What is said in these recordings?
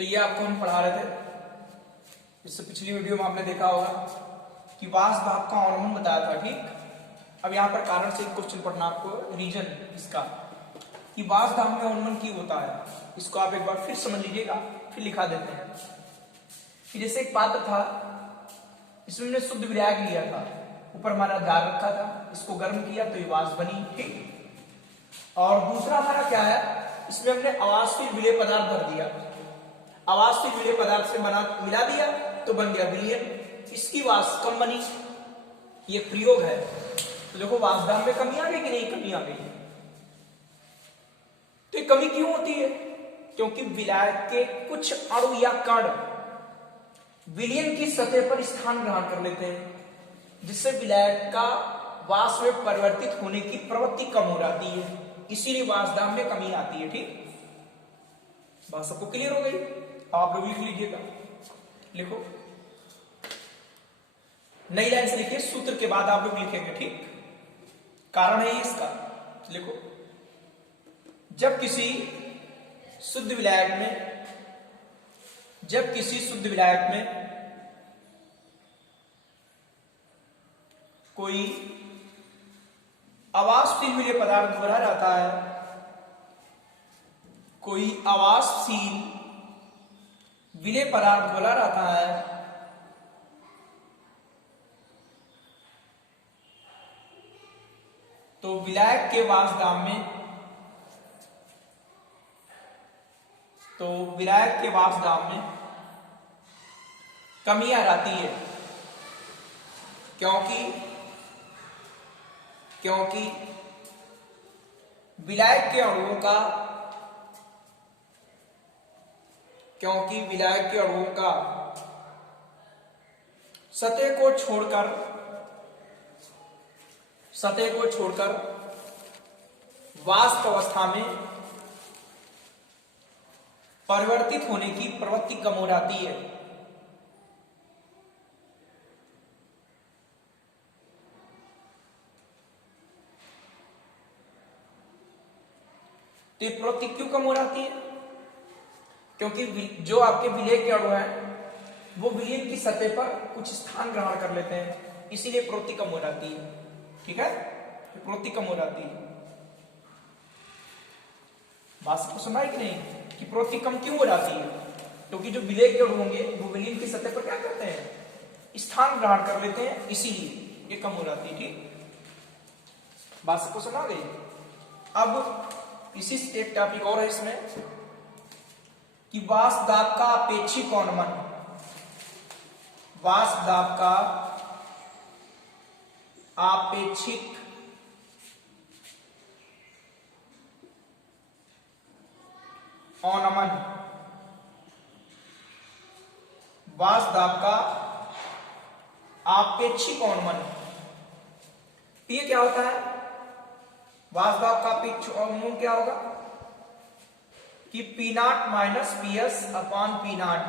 तो ये आपको हम पढ़ा रहे थे, इससे पिछली वीडियो में आपने देखा होगा कि वास दाब का अनुमान बताया था। ठीक, अब यहाँ पर कारण से एक क्वेश्चन पढ़ना आपको, रीजन इसका कि वास दाब में अनुमान क्यों होता है, इसको आप एक बार फिर समझ लीजिएगा, फिर लिखा देते हैं कि जैसे एक पात्र था, इसमें हमने शुद्ध विलायक लिया था, ऊपर हमारा जार रखा था, इसको गर्म किया तो ये वास बनी। ठीक, और दूसरा हमारा क्या है, इसमें हमने अवाष्पीय विलेय पदार्थ भर दिया, अवाष्पीय विलेय पदार्थ से बना मिला दिया तो बन गया विलयन, इसकी वास कम बनी। ये प्रयोग है। तो देखो वासदाब में कमी आ गई कि नहीं, कमी आ गई। तो ये कमी क्यों होती है, क्योंकि विलायक के कुछ अणु या कण विलयन की सतह पर स्थान ग्रहण कर लेते हैं, जिससे विलायक का वास में परिवर्तित होने की प्रवृत्ति कम हो जाती है, इसीलिए वासदाब में कमी आती है। ठीक, बात सबको क्लियर हो गई। आप लोग लिख लीजिएगा, लिखो, नई लाइन से लिखिए, सूत्र के बाद आप लोग लिखेंगे। ठीक, कारण है इसका, लिखो, जब किसी शुद्ध विलायक में कोई अवाष्पशील विलेय पदार्थ भरा जाता है, कोई अवाष्पशील विलेय पदार्थ भरा जाता है, तो विलायक के वासदाब में कमी आ जाती है, क्योंकि विलायक के अणुओं का सतह को छोड़कर वाष्प अवस्था में परिवर्तित होने की प्रवृत्ति कम हो जाती है। तो ये प्रवृत्ति क्यों कम हो जाती है, क्योंकि जो आपके विलेय के अणु हैं वो विलयन की सतह पर कुछ स्थान ग्रहण कर लेते हैं, इसीलिए प्रवृत्ति कम हो जाती है। ठीक है, प्रवृत्ति कम हो जाती है। बात सबको सुना है कि नहीं, कि प्रवृत्ति कम क्यों हो जाती है, क्योंकि जो विलेय के अणु होंगे वो विलयन की सतह पर क्या करते हैं, स्थान ग्रहण कर लेते हैं, इसीलिए ये कम हो जाती है। ठीक, बात सबको सुना गई। अब इसी एक टॉपिक और है इसमें कि वासदाब का अपेक्षिक अनुमान, वासदाब का आपेक्षिक अनुमान, वासदाब का आपेक्षिक अनुमान, ये क्या होता है, वासदाब का आपेक्षिक अनुमान क्या होगा कि P0 minus PS upon P0,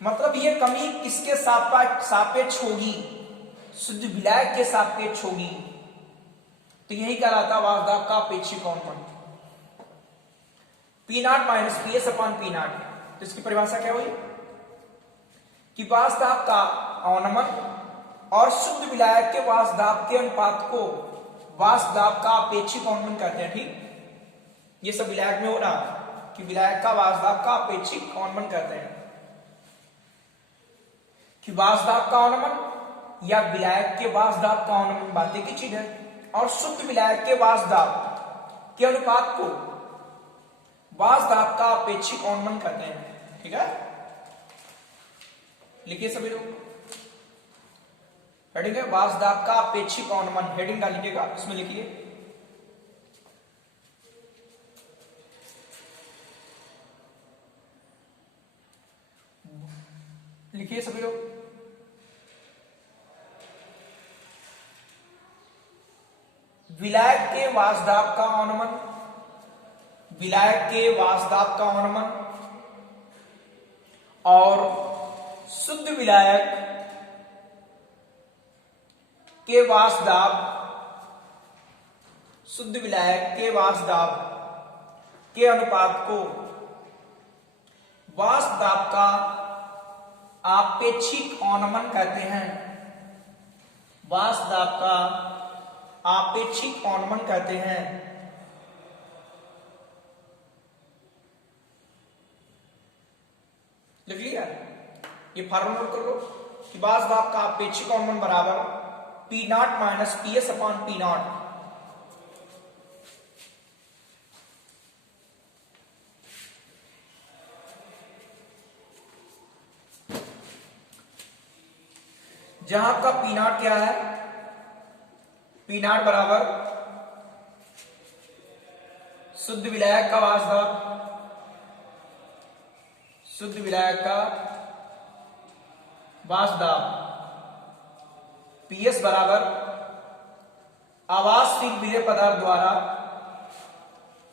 मतलब ये कमी किसके सापेक्ष होगी, शुद्ध विलायक के सापेक्ष होगी, तो यही कहलाता है वासदाब का अपेक्षिक अनुमान। P0 minus PS upon P0, तो इसकी परिभाषा क्या हुई कि वासदाब का अनुमान और शुद्ध विलायक के वासदाब के अनुपात को वासदाब का अपेक्षिक अनुमान कहते हैं। ठीक, ये सब विलायक में हो रहा है कि विलायक का वासदाब का अपेक्षिक अनुमान कहते हैं, कि वासदाब का अनुमान या विलायक के वासदाब का अनुमान बातें की चीज है, और शुद्ध विलायक के वासदाब के अनुपात को वासदाब का अपेक्षिक अनुमान कहते हैं। ठीक है, लिखिए सभी लोग, हेडिंग है वासदाब का अपेक्षिक अनुमान, हेडिंग डाल लीजिएगा, इसमें लिखिए सभी लोग, विलायक के वासदाब का अनुमान, विलायक के वासदाब का अनुमान और शुद्ध विलायक के वासदाब, शुद्ध विलायक के वासदाब के अनुपात को वाष्प दाब का आपेक्षिक अवनमन कहते हैं। वाष्प दाब का आपेक्षिक अवनमन कहते हैं। लिख लिया? ये फार्मूला नोट कर लो कि वाष्प दाब का आपेक्षिक अवनमन बराबर P nought minus P S upon P not. जहां का पी नॉट क्या है? पी नॉट बराबर शुद्ध विलायक का वाष्प दाब, शुद्ध विलायक का वाष्प दाब, पीएस बराबर आवासशील विलेय पदार्थ द्वारा,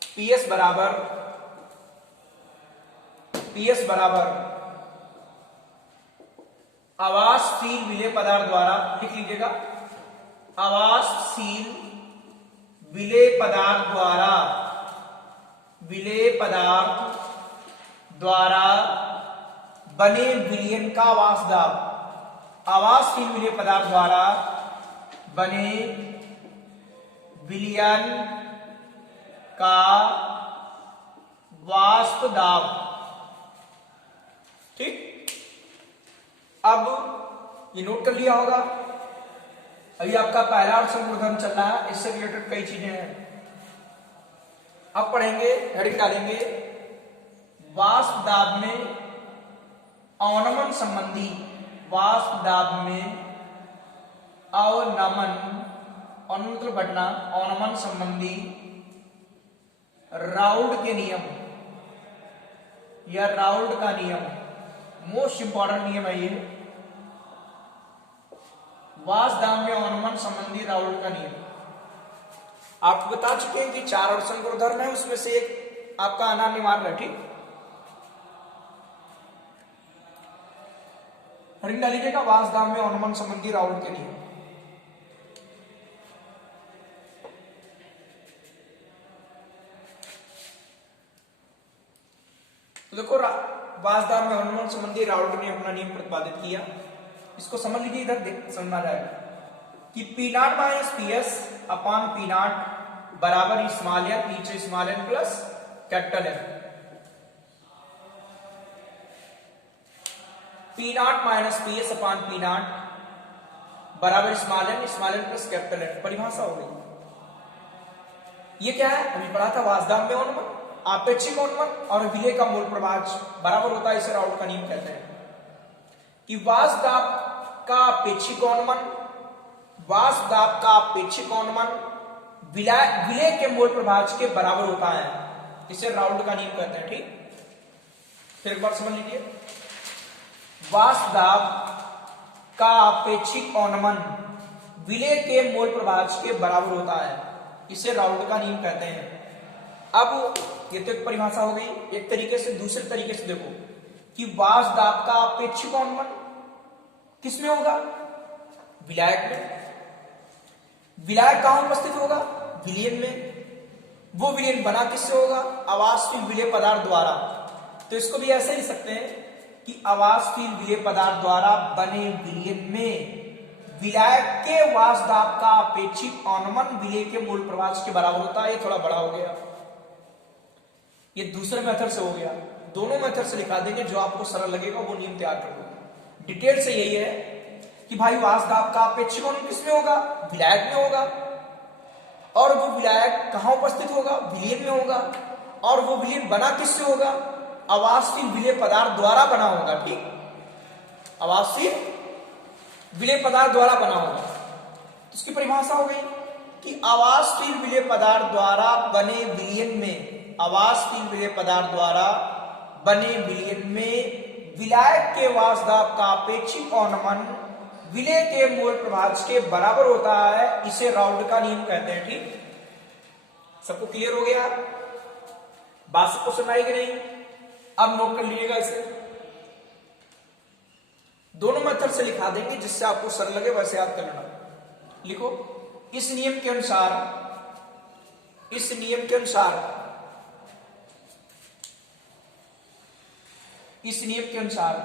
पीएस बराबर आवासशील विलेय पदार्थ द्वारा, लिख लीजिएगा, आवासशील विलेय पदार्थ द्वारा बने विलयन का वाष्प दाब, आवासशील विलेय पदार्थ द्वारा बने विलयन का वाष्प दाब। ठीक, अब ये नोट कर लिया होगा। अभी आपका पहला और संवर्धन चल रहा है, इससे रिलेटेड कई चीजें हैं। अब पढ़ेंगे, हेडिंग डालेंगे वाष्प दाब में अवनमन संबंधी, वाष्प दाब में अवनमन, मतलब घटना, अवनमन संबंधी राउल्ट के नियम या राउल्ट का नियम, मोस्ट इंपॉर्टेंट नियम है ये, वाष्प दाब में अवनमन संबंधी राउल्ट का नियम। आपको बता चुके हैं कि 4 अड़चन गुणधर्म है, उसमें से एक आपका अनानिवार्य है। ठीक, हेडिंग डालिएगा वाष्प दाब में अवनमन संबंधी राउल्ट के नियम। तो देखो, वाष्प दाब में अवनमन संबंधी राउल्ट ने अपना नियम प्रतिपादित किया। इसको समझ लीजिए, इधर देख समझना जाएगा कि P nought minus P S upon P nought बराबर स्मॉल एन, नीचे small N plus capital N. P nought minus P S upon P nought बराबर small N plus capital N. परिभाषा हो गई। ये क्या है? अभी पढ़ा था वाष्प दाब में अवनमन, आपेक्षिक अवनमन और विलेय का मूल प्रभाज बराबर होता है, इसे राउल्ट का नियम कहते हैं। कि वाष्प दाब का आपेक्षिक अवनमन, वाष्प दाब का आपेक्षिक अवनमन विलेय के मूल प्रभाज के बराबर होता है, इसे राउल्ट का नियम कहते हैं। ठीक, फिर एक बार समझ लीजिए, वाष्प दाब का आपेक्षिक अवनमन विलेय के मूल प्रभाज के बराबर होता है, इसे राउल्ट का नियम कहते हैं। अब ये तो एक परिभाषा हो गई। एक तरीके से, दूसरे तरीके से देखो कि वाष्प दाब का आपेक्षिक अवनमन किसमें होगा? विलायक में। विलायक कहां उपस्थित होगा? विलयन में। वो विलयन बना किससे होगा? आवासशील विलेय पदार्थ द्वारा। तो इसको भी ऐसे लिख सकते हैं कि आवासशील विलेय पदार्थ द्वारा बने विलयन में विलायक के वाष्प दाब का आपेक्षिक अवनमन विलेय के मूल प्रभाज के बराबर होता है। ये थोड़ा बड़ा हो गया, ये दूसरे मेथड से हो गया। दोनों मेथड से लिखा देंगे, जो आपको सरल लगेगा वो नियम तैयार कर लो। डिटेल से यही है कि भाई वाष्प दाब का आपेक्षिक अवनमन किसमें होगा? विलायक में होगा। और वो विलायक कहां उपस्थित होगा? विलयन में होगा। और वो विलयन बना किससे होगा? आवासशील विलेय पदार्थ द्वारा बना होगा। ठीक, आवासशील विलेय पदार्थ द्वारा बना होगा। तो इसकी परिभाषा हो गई कि आवासशील विलेय पदार्थ द्वारा बने विलयन में, आवासशील विलेय पदार्थ द्वारा बने विलयन में विलायक के वाष्प दाब का आपेक्षिक अवनमन विलेय के मूल प्रभाज के बराबर होता है, इसे राउल्ट का नियम कहते हैं। ठीक, सबको क्लियर हो गया? बात सबको सुनाई कि नहीं? अब नोट कर लीजिएगा इसे। दोनों मेथड से लिखा देंगे, जिससे आपको सरल लगे वैसे याद कर लेना। लिखो, इस नियम के अनुसार इस नियम के अनुसार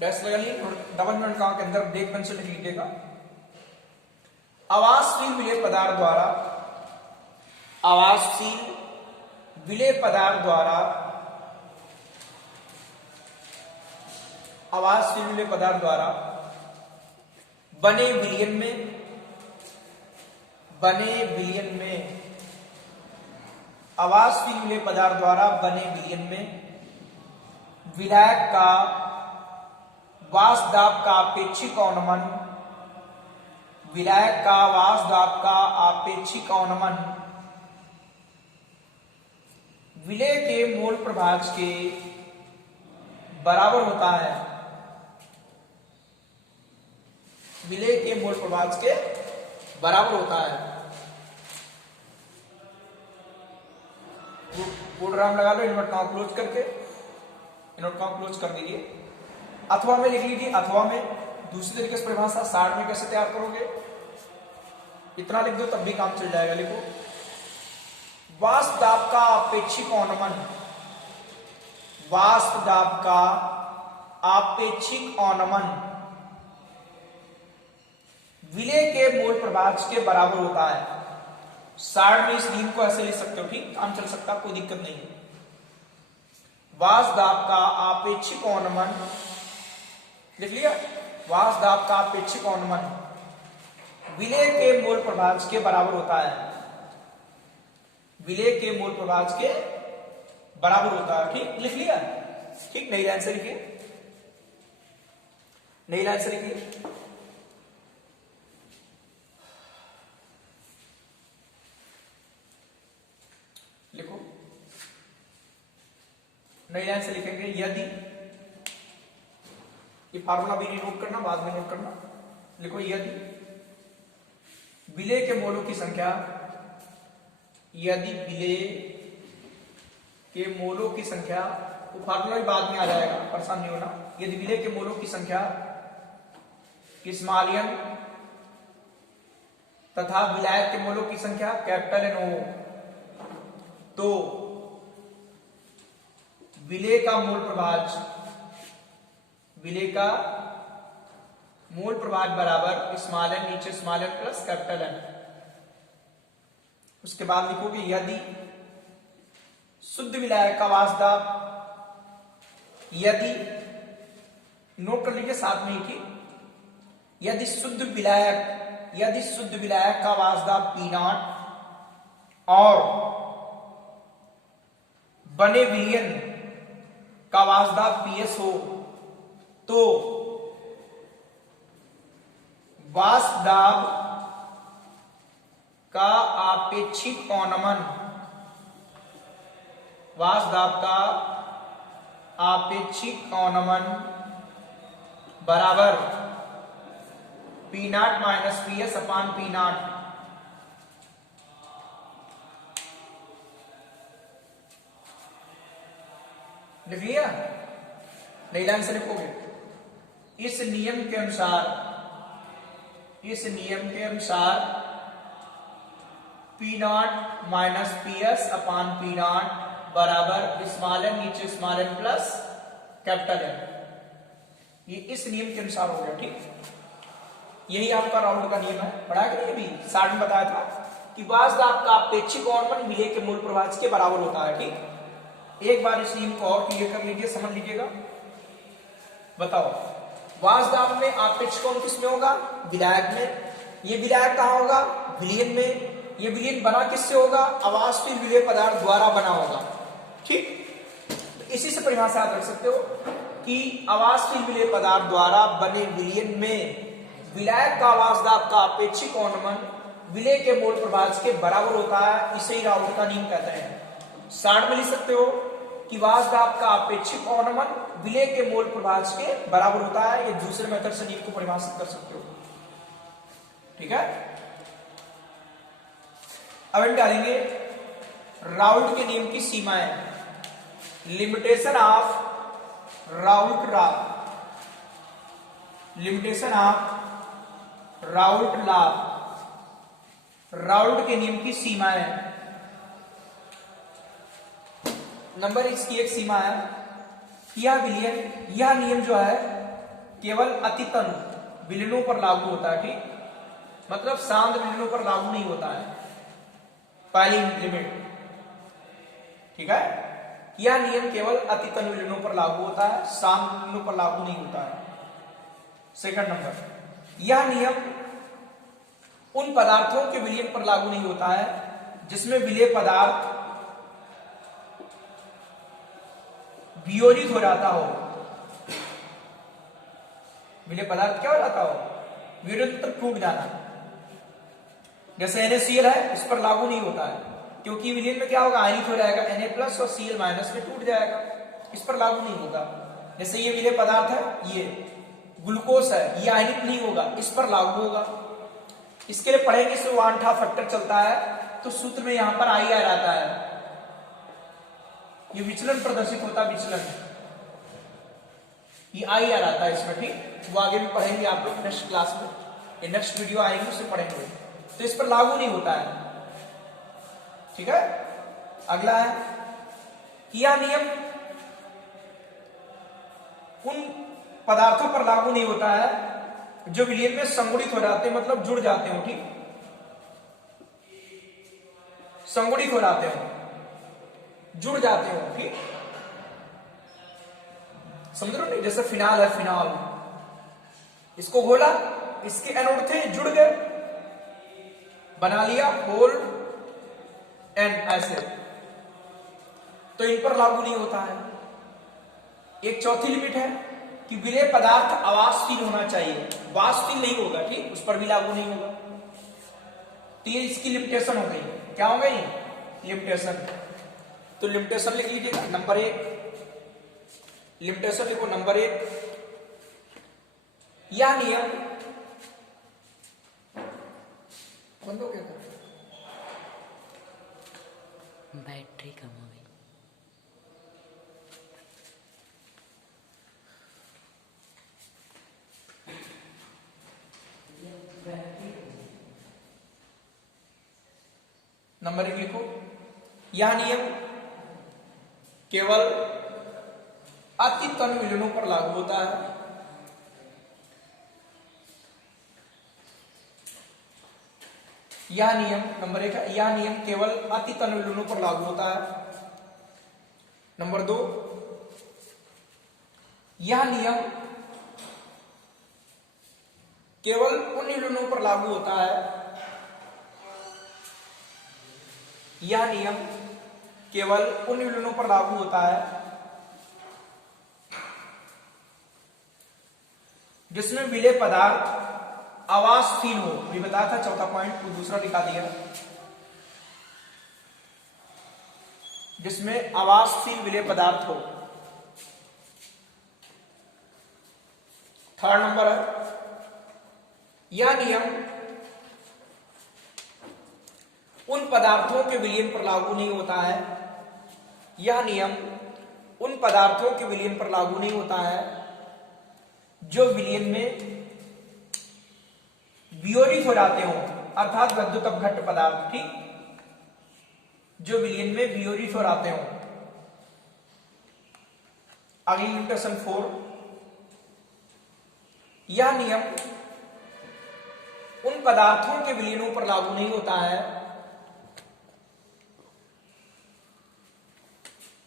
डैश लगा लिए और डबल मिनट का के अंदर ब्रेक पेन से लिख लीजिएगा। आवासशील विलेय पदार्थ द्वारा, आवासशील विलेय पदार्थ द्वारा, आवासशील विलेय पदार्थ द्वारा बने विलयन में, बने विलयन में, आवासशील विलेय पदार्थ द्वारा बने विलयन में विलायक का वाष्पदाब का आपेक्षिक अवनमन, विलायक का वाष्पदाब का आपेक्षिक अवनमन विलेय के मोल प्रभाज के बराबर होता है, विलेय के मोल प्रभाज के बराबर होता है। कोड राम लगा लो, इनवर्ट काउंट क्लोज करके, इनवर्ट काउंट क्लोज कर दीजिए। अथवा में लिख लीजिए, अथवा में दूसरी तरीके से परिभाषा साठ में कैसे तैयार करोगे, इतना लिख दो तब भी काम चल जाएगा। लिखो वाष्प दाब का आपेक्षिक अवनमन, वाष्प दाब का आपेक्षिक अवनमन विलेय के मोल प्रभाज के बराबर होता है। साठ में इस नियम को ऐसे लिख सकते हो, ठीक, काम चल सकता, कोई दिक्कत नहीं है। वाष्प दाब का आपेक्षिक अवनमन लिख लिया, वाष्प दाब का आपेक्षिक अवनमन विलेय के मोल प्रभाज के बराबर होता है, विलेय के मोल प्रभाज के बराबर होता है। ठीक, लिख लिया, ठीक, नई लाइन से लिखिए, नई लाइन से लिखिए। लिखो, नई लाइन से लिखेंगे यदि, ये फार्मूला भी नहीं नोट करना, बाद में नोट करना। लिखो यदि विलेय के मोलों की संख्या, यदि विलेय के मोलों की संख्या, वो फार्मूला भी बाद में आ जाएगा, परेशान नहीं होना। यदि विलेय के मोलों की संख्या स्मॉल n तथा विलायक के मोलों की संख्या कैपिटल N हो, तो विलेय का मोल प्रभाज, विलेय का मोल प्रभाज बराबर स्मॉल n, नीचे small n plus capital N। उसके बाद लिखोगे यदि शुद्ध विलायक का वाष्पदाब, यदि, नोट कर लीजिए साथ में ही, यदि शुद्ध विलायक, यदि शुद्ध विलायक का वाष्पदाब P0 और बने विलयन का वाष्पदाब PS हो, तो वाष्पदाब का आपेक्षिक अवनमन, वाष्पदाब का आपेक्षिक अवनमन बराबर P0 माइनस PS अपान P0। लिख लिया, नई लाइन से लिखोगे इस नियम के अनुसार, इस नियम के अनुसार P0 माइनस PS अपान P0 बराबर स्मॉल n, नीचे small n plus capital N। ये इस नियम के अनुसार हो गया। ठीक, यही आपका राउंड का नियम है, पढ़ा कि नहीं? अभी 60 में बताया था कि वाष्पदाब का आपेक्षिक अवनमन विलेय के मूल प्रभाज के बराबर होता है। ठीक, एक बार इस नियम को और क्लियर कर लीजिए, समझ लीजिएगा। बताओ, वाष्पदाब में आपेक्षिक अवनमन किसमें होगा? विलायक में। ये विलायक कहां होगा? विलयन में। ये विलयन बना किससे होगा? अवाष्पशील विलेय पदार्थ द्वारा बना होगा। ठीक, तो इसी से परिभाषा याद रख सकते हो कि अवाष्पशील विलेय पदार्थ द्वारा बने विलयन में विलायक का वाष्पदाब का आपेक्षिक अवनमन विलेय के मोल प्रभाज के बराबर होता है। इसे ही राउल्ट का नियम कहते हैं। 60 में लिख सकते हो कि वाष्पदाब का आपेक्षिक अवनमन विलेय के मोल प्रभाज के बराबर होता है। ये दूसरे मेथड से नियम को परिभाषित कर सकते हो। ठीक है, अब हम डालेंगे राउल्ट के नियम की सीमाएं। Limitation of Raoult law, limitation of Raoult law. Raoult के नियम की सीमाएं। नंबर इसकी एक सीमा है कि यह नियम जो है केवल अतितन विलयनों पर लागू होता है, ठीक, मतलब सांद्र विलयनों पर लागू नहीं होता है, पहली लिमिट, ठीक है। यह नियम केवल अतितन विलयनों पर लागू होता है, सांद्र विलयनों पर लागू नहीं होता है। सेकंड नंबर, यह नियम उन पदार्थों के विलयन पर लागू नहीं होता है जिसमें विलेय पदार्थ वियोजित हो जाता हो। विलेय पदार्थ क्या हो जाता हो? वियोजित मतलब टूट जाना। जैसे NaCl है, इस पर लागू नहीं होता है क्योंकि विलयन में क्या होगा, आयनित हो जाएगा, Na+ और Cl- में टूट जाएगा, इस पर लागू नहीं होगा। जैसे ये विलेय पदार्थ है, ये ग्लूकोज है, ये आयनित नहीं होगा, इस पर लागू होगा। इसके लिए पढ़ेंगे, इसमें वान-ठा फैक्टर चलता है, तो सूत्र में यहां पर आई आता है, ये विचलन प्रदर्शित होता है, विचलन, ये आई आता है इसमें, ठीक। वो आगे भी पढ़ेंगे आप लोग नेक्स्ट क्लास में, ये नेक्स्ट वीडियो आएंगे उससे पढ़ेंगे, तो इस पर लागू नहीं होता है, ठीक है। अगला है, यह नियम उन पदार्थों पर लागू नहीं होता है जो विलयन में संगुणित हो जाते हैं, मतलब जुड़ जाते हो, ठीक, संगुणित हो जाते हो, जुड़ जाते हो, ठीक, समझ रहे हो नहीं? जैसे फिनाल है, फिनाल, इसको घोला, इसके एनोड थे, जुड़ गए, बना लिया होल एन, ऐसे, तो इन पर लागू नहीं होता है। एक चौथी लिमिट है कि विलेय पदार्थ अवाष्पशील होना चाहिए, वाष्पशील नहीं होगा, ठीक, उस पर भी लागू नहीं होगा। तो ये इसकी लिमिटेशन हो गई, क्या हो गई? लिमिटेशन। तो लिमिटेशन लिख लीजिएगा, नंबर 1, लिमिटेशन लिखो, नंबर 1, यह नियम बंद हो गया, बैटरी कम हो गई। नंबर 1 लिखो, यह नियम केवल अतितन विलयनों पर लागू होता है। यह नियम, नंबर 1 है, यह नियम केवल अतितन विलयनों पर लागू होता है। नंबर 2, यह नियम केवल उन विलयनों पर लागू होता है, यह नियम केवल उन विलयनों पर लागू होता है जिसमें विलेय पदार्थ अवाष्पशील हो। अभी बताया था चौथा पॉइंट, तो दूसरा दिखा दिया, जिसमें अवाष्पशील विलेय पदार्थ हो। थर्ड नंबर है, यह नियम उन पदार्थों के विलयन पर लागू नहीं होता है, यह नियम उन पदार्थों के विलयन पर लागू नहीं होता है जो विलयन में वियोजित हो जाते हो, अर्थात विद्युत अपघट्ट पदार्थ, ठीक, जो विलयन में वियोजित हो जाते हो। अगली लिमिटेशन 4, यह नियम उन पदार्थों के विलयनों पर लागू नहीं होता है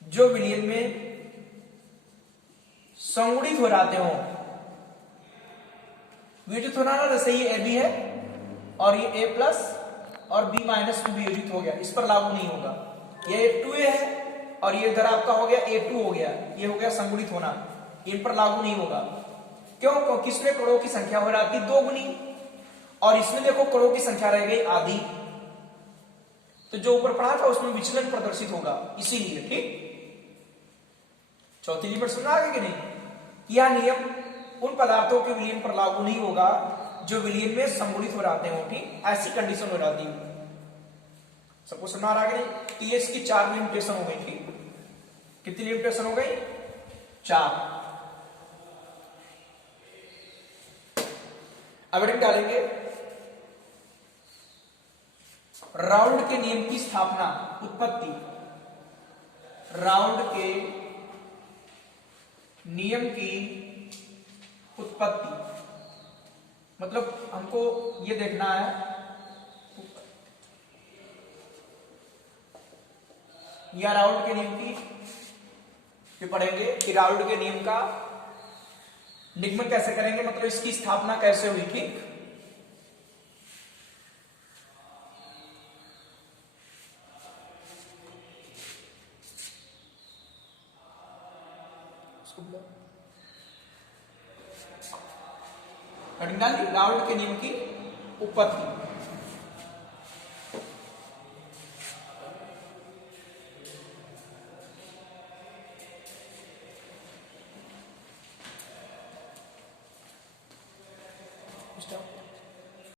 जो विलयन में संगुणित हो जाते हो। वियोजित होना ना, जैसे ये AB है और ये A+ और B- में वियोजित हो गया, इस पर लागू नहीं होगा। ये 2A है और ये इधर आपका हो गया A2 हो गया, ये हो गया संगुणित होना, इन पर लागू नहीं होगा। क्यों? क्योंकि इसमें कणों की संख्या हो जाती 2 गुनी और इसमें देखो कणों की संख्या रह गई आधी, तो जो ऊपर पढ़ा था उसमें विचलन प्रदर्शित होगा, इसीलिए, ठीक। चौथी लिमिट सुना आगे कि नहीं? यह नियम उन पदार्थों के विलयन पर लागू नहीं होगा जो विलयन में संगुणित हो जाते हो, ठीक, ऐसी कंडीशन हो जाती है। सबको सुना आ गया? तो ये इसकी 4 लिमिटेशन हो गई, ठीक। कितनी लिमिटेशन हो गई? 4। अब डालेंगे, राउल्ट के नियम की स्थापना, उत्पत्ति, राउल्ट के नियम की उत्पत्ति, मतलब हमको ये देखना है या राउल्ट के नियम की भी पढ़ेंगे कि राउल्ट के नियम का निगमन कैसे करेंगे, मतलब इसकी स्थापना कैसे हुई। ठीक, राउल्ट के नियम की उत्पत्ति।